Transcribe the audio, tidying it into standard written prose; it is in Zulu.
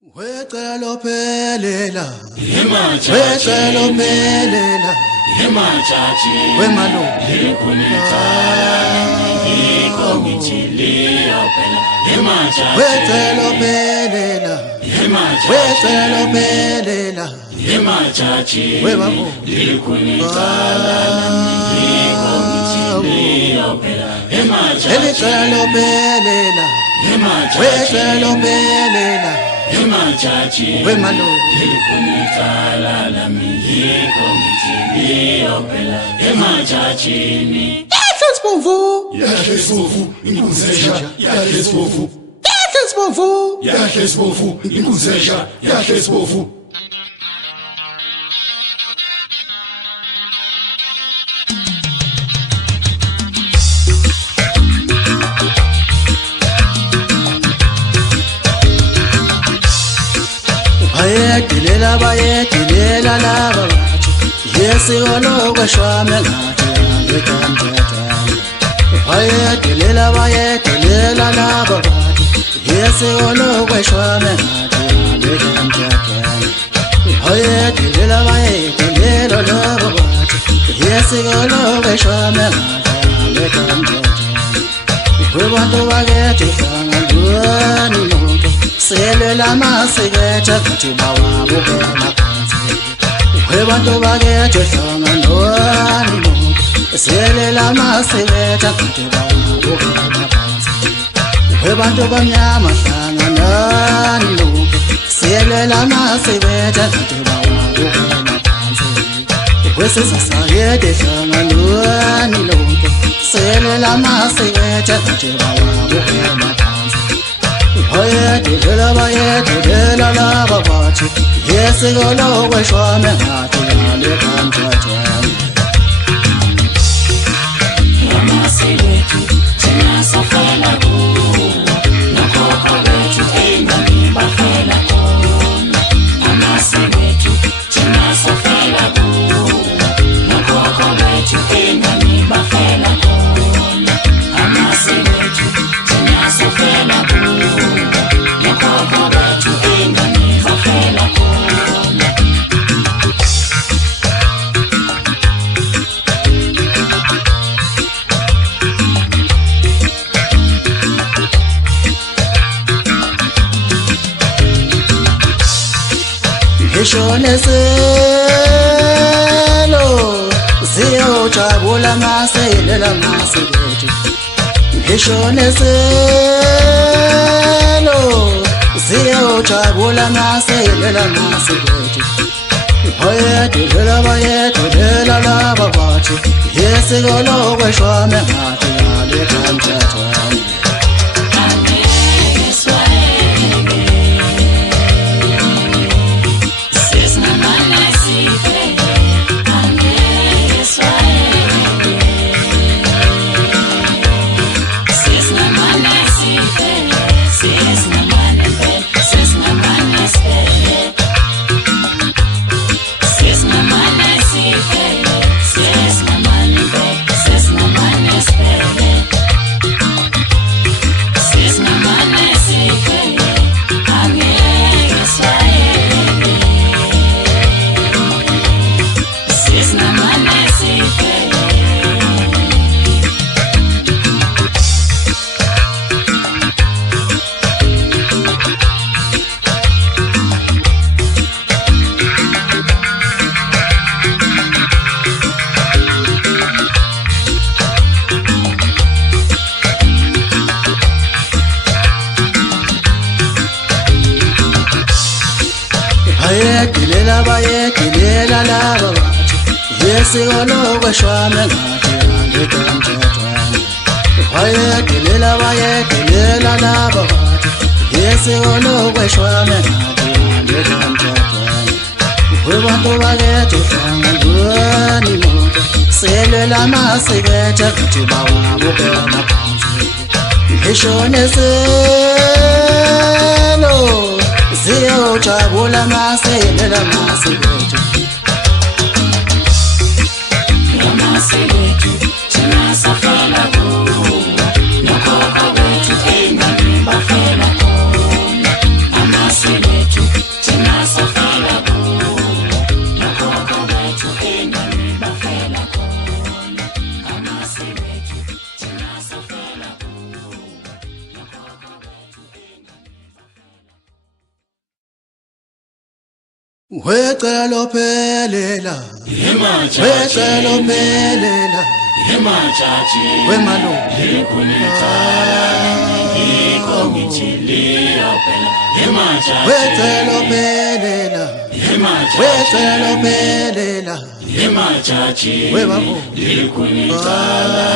Wecelo phelela Wecelo phelela Emachachi wemalo Likunitala Iko michilio pela Emachachi Wecelo phelela Wecelo phelela Emachachi webabo Likunitala Iko michilio pela Emachachi Elicelo phelela Wecelo phelela Emachachi wemalo Likunitala Iko michilio pela Emachachi Sibomvu Yahle sibovu inkuzesha yahle sibovu Sibomvu yahle sibovu inkuzesha yahle sibovu bayedelela laba bathu yesiko lokweshwame ngathi ngekamthathana bayedelela laba bathu yesiko lokweshwame ngathi ngekamthathana bayedelela laba bathu yesiko lokweshwame ngathi ngekamthathana webantu bakethi hlangana lonke selwe lamasikethe futhi bawabukela phansi webantu bakethi hlangana lonke selwe lamasikethe futhi bawabukela phansi webantu bamnyama hlangana lonke selwe lamasikethe futhi bawabukela phansi wesizasayede hlangana lonke selwe lamasikethe futhi bawabukela phansi bayedelela laba bathi yesiko lokweshwame ngathi ngekamthathana Amasiko thina safela kuwo nokhokho bethu engani bafela khona Amasiko thina safela kuwo nokhokho bethu engani bafela khona Amasiko thina safela kuwo nokhokho bethu engani bafela khona ngishone selo ziyojabula maselela masikethu ngishone selo ziyojabula maselela masikethu bayedelela laba bathi yesiko lokweshwame ngathi ngekamthathana bayedelela laba bathi yesiko lokweshwame ngathi ngekamthathana bayedelela laba bathi yesiko lokweshwame ngathi ngekamthathana webantu bakethi hlangana lonke selwe lamasikethe futhi bawabukela phansi ngishone selo ziyojabula maselela masikethu Amasiko thina safela kuwo nokhokho bethu engani bafela khona Amasiko wecelo phelela Emajaji wecelo phelela Emajaji wemalo Likunecala Yikho ngithi liyophela Emajaji wecelo phelela Emajaji wecelo phelela Emajaji webabo Likunecala